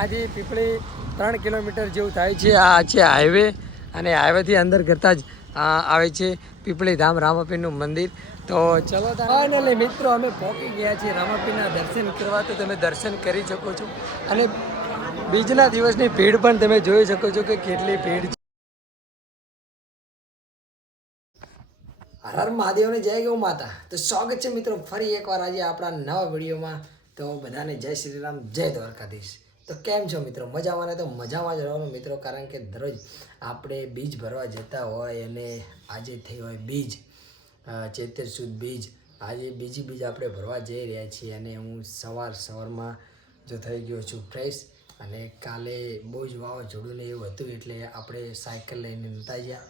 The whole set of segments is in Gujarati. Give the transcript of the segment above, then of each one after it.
આથી પીપળી 3 કિલોમીટર જેવું થાય છે. આ છે હાઈવે અને હાઈવેથી અંદર કરતાં જ આવે છે પીપળી ધામ રામાપીરનું મંદિર. તો ચલો ફાઇનલી મિત્રો અમે પહોંચી ગયા છીએ રામાપીરના દર્શન કરવા. તો તમે દર્શન કરી શકો છો અને બીજના દિવસની ભીડ પણ તમે જોઈ શકો છો કે કેટલી ભીડ છે. હર હર મહાદેવને જય ગૌ માતા. તો સ્વાગત છે મિત્રો ફરી એકવાર આજે આપણા નવા વિડીયોમાં. તો બધાને જય શ્રી રામ, જય દ્વારકાધીશ. તો કેમ છો મિત્રો? મજામાં ને? તો મજામાં જ રહેવાનું મિત્રો, કારણ કે દરરોજ આપણે બીજ ભરવા જતા હોય અને આજે થઈ હોય બીજ, ચૈત્ર સુદ બીજ. આજે બીજી બીજ આપણે ભરવા જઈ રહ્યા છીએ અને હું સવારમાં જો થઈ ગયો છું ફ્રેશ. અને કાલે બહુ જ વાવાઝોડું ને એવું હતું એટલે આપણે સાયકલ લઈને નહોતા ગયા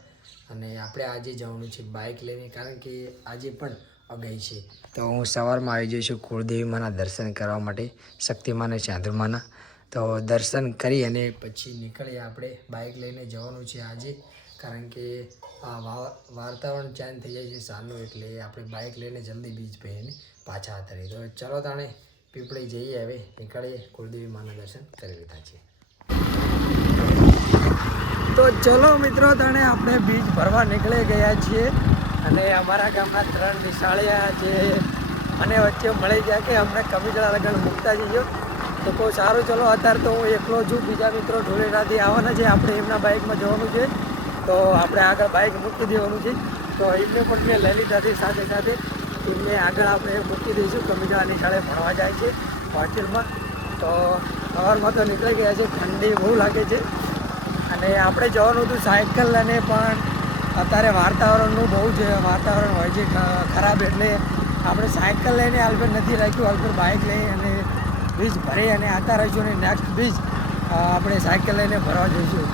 અને આપણે આજે જવાનું છે બાઇક લઈને, કારણ કે આજે પણ અગાઈ છે. તો હું સવારમાં આવી જઈશું કુળદેવી માના દર્શન કરવા માટે, શક્તિમાના ચાંદ્રમાના. તો દર્શન કરી અને પછી નીકળીએ આપણે. બાઇક લઈને જવાનું છે આજે, કારણ કે વાતાવરણ ચેન્જ થઈ જાય છે સાંજનું, એટલે આપણે બાઇક લઈને જલ્દી બીજ પહેરીને પાછા આતરીએ. તો ચલો તાણે પીપળી જઈએ, હવે નીકળીએ, કુળદેવી માના દર્શન કરી લીધા છે. તો ચલો મિત્રો, તાણે આપણે બીજ ભરવા નીકળી ગયા છીએ અને અમારા ગામના 3 નિશાળિયા જે અને વચ્ચે મળી જાય કે અમને કમિકડા લગન મૂકતા જઈએ. તો બહુ સારું. ચલો અત્યારે તો હું એકલો છું, બીજા મિત્રો ઢોલેરાથી આવવાના છે, આપણે એમના બાઇકમાં જવાનું છે. તો આપણે આગળ બાઇક મૂકી દેવાનું છે. તો એમને પણ મેં લઈ લીધાથી સાથે સાથે એમને આગળ આપણે મૂકી દઈશું. કમિકડા નિશાળે ભણવા જાય છે હોસ્ટેલમાં. તો સવારમાં તો નીકળી ગયા છે, ઠંડી બહુ લાગે છે અને આપણે જવાનું હતું સાયકલ લઈને, પણ અત્યારે વાતાવરણનું બહુ જ વાતાવરણ હોય છે ખરાબ, એટલે આપણે સાયકલ લઈને હાલપર નથી રાખ્યું. હાલપર બાઇક લઈ અને બીજ ભરી અને આતા રહીશું અને નેક્સ્ટ બીજ આપણે સાયકલ લઈને ભરવા જઈશું.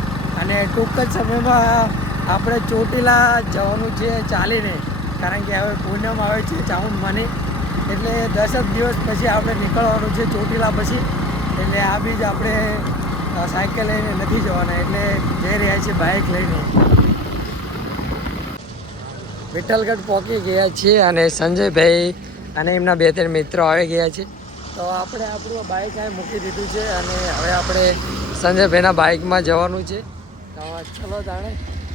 અને ટૂંક જ સમયમાં આપણે ચોટીલા જવાનું છે ચાલીને, કારણ કે હવે પૂનમ આવે છે ચામુંડમાની, એટલે 10 દિવસ પછી આપણે નીકળવાનું છે ચોટીલા પછી. એટલે આ બીજ આપણે સાયકલ લઈને નથી જવાના, એટલે જઈ રહ્યા છીએ બાઇક લઈને. વિઠ્ઠલગઢ પહોંચી ગયા છીએ અને સંજયભાઈ અને એમના 2-3 મિત્રો આવી ગયા છે. તો આપણે આપણું બાઇક અહીં મૂકી દીધું છે અને હવે આપણે સંજયભાઈના બાઇકમાં જવાનું છે. તો ચલો તાણે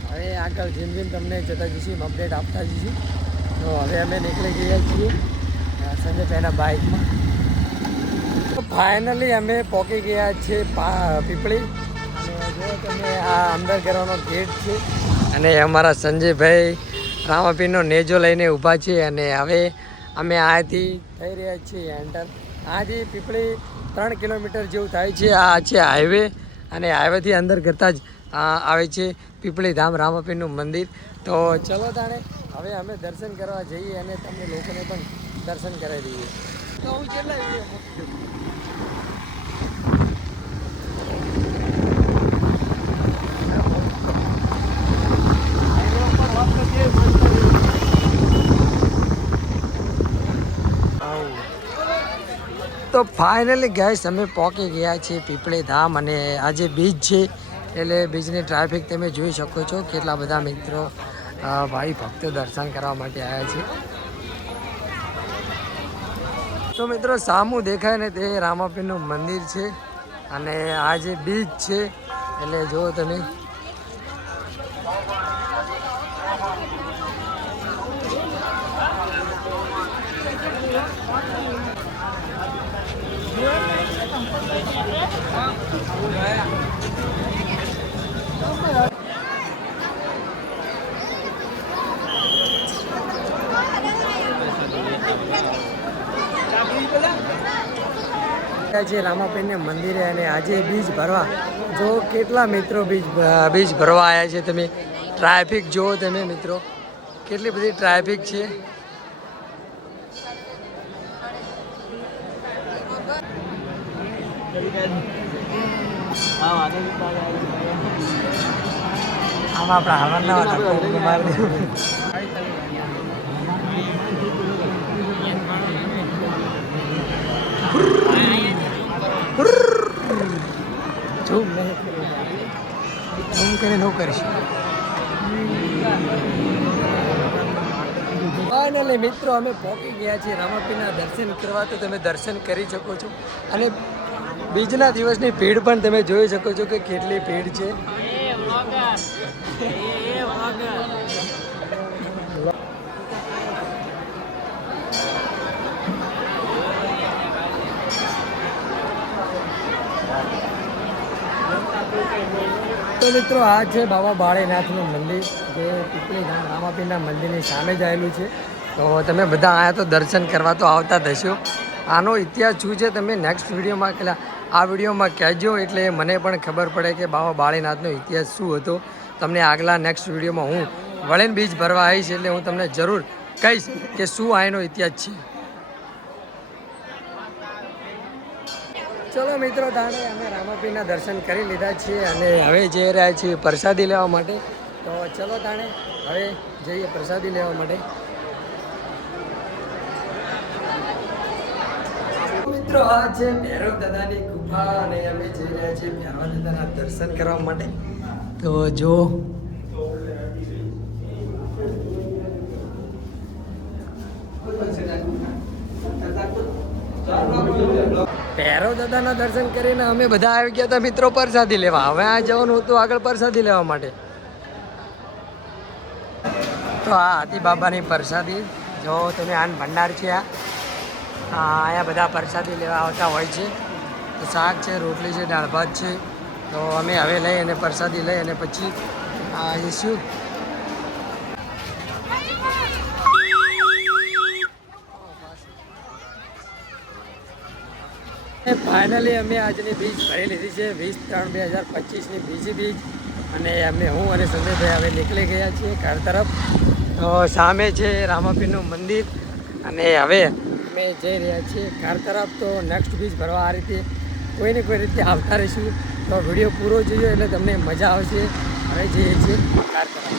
હવે આગળ જેમ જેમ તમને જતા જઈશું અપડેટ આપતા જઈશું. તો હવે અમે નીકળી ગયા છીએ સંજયભાઈના બાઇકમાં. તો ફાઇનલી અમે પહોંચી ગયા છીએ પીપળી. અને જો તમે આ અંદર કરવાનો ગેટ છે અને અમારા સંજયભાઈ રામાપીરનો નેજો લઈને ઊભા છે. અને હવે અમે આથી થઈ રહ્યા છીએ એન્ટર. આથી પીપળી 3 કિલોમીટર જેવું થાય છે. આ છે હાઈવે અને હાઈવેથી અંદર કરતાં જ આવે છે પીપળી ધામ રામાપીરનું મંદિર. તો ચલો તાણે હવે અમે દર્શન કરવા જઈએ અને તમને લોકોને પણ દર્શન કરાવી દઈએ. તો હું કેટલા તો ફાઇનલી ગાઈસ અમે પહોંચી ગયા છીએ પીપળી ધામ અને આજે બીજ છે એટલે બીજની ટ્રાફિક તમે જોઈ શકો છો. કેટલા બધા મિત્રો ભાઈ ભક્તો દર્શન કરવા માટે આવ્યા છે. તો મિત્રો સામું દેખાય ને તે રામાપીરનું મંદિર છે અને આ જે બીજ છે એટલે જો તમે છે રામાપીરને મંદિરે અને આજે બીજ ભરવા જો કેટલા મિત્રો બીજ ભરવા આવ્યા છે. તમે ટ્રાફિક જુઓ તમે મિત્રો, કેટલી બધી ટ્રાફિક છે. આમાં આપણા હાલવાના ઝૂમ કરીને હું કરીશ. ફાઇનલી મિત્રો અમે પહોંચી ગયા છીએ રામાપીરના દર્શન કરવા. તો તમે દર્શન કરી શકો છો અને બીજના દિવસની ભીડ પણ તમે જોઈ શકો છો કે કેટલી ભીડ છે. તો મિત્રો આ છે બાબા બાળીનાથનું મંદિર જે પીપળી ગામ રામાપીરના મંદિરની સામે જ આવેલું છે. તો તમે બધા આયા તો દર્શન કરવા તો આવતા જ હશો. આનો ઇતિહાસ શું છે તમે નેક્સ્ટ વિડીયોમાં આ વિડીયોમાં કહેજો, એટલે મને પણ ખબર પડે કે બાબા બાળીનાથનો ઇતિહાસ શું હતો. તમને આગલા નેક્સ્ટ વિડીયોમાં હું વળીને બીજ ભરવા આવીશ એટલે હું તમને જરૂર કહીશ કે શું આનો ઇતિહાસ છે. ચલો મિત્રો, તાણે અમે રામાપીરના દર્શન કરી લીધા છીએ અને હવે જઈ રહ્યા છીએ પ્રસાદી લેવા માટે. તો ચલો તાણે હવે જઈએ પ્રસાદી લેવા માટે. મિત્રો આ છે ભૈરવ દાદાની ગુફા અને અમે જઈ રહ્યા છીએ ભૈરવ દાદાના દર્શન કરવા માટે. તો જો ભૈરવ દાદાના દર્શન કરીને અમે બધા આવી ગયા હતા મિત્રો પ્રસાદી લેવા. હવે આ જવાનું હતું આગળ પ્રસાદી લેવા માટે. તો આ હાથી બાબાની પ્રસાદી જો તમે આન ભંડાર છે. અહીંયા બધા પ્રસાદી લેવા આવતા હોય છે. તો શાક છે, રોટલી છે, દાળ ભાત છે. તો અમે હવે લઈ અને પ્રસાદી લઈ અને પછી આવીશું. ફાઇનલી અમે આજની બીજ ભરી લીધી છે 20/3/2025ની બીજી બીજ. અને હું અને સંજયભાઈ હવે નીકળી ગયા છીએ ઘર તરફ. તો સામે છે રામાપીરનું મંદિર અને હવે અમે જઈ રહ્યા છીએ ઘર તરફ. તો નેક્સ્ટ બીજ ભરવા આ રીતે કોઈને કોઈ રીતે આવતા રહીશું. તો વિડીયો પૂરો જોઈએ એટલે તમને મજા આવશે. હવે જઈએ છીએ ઘર તરફ.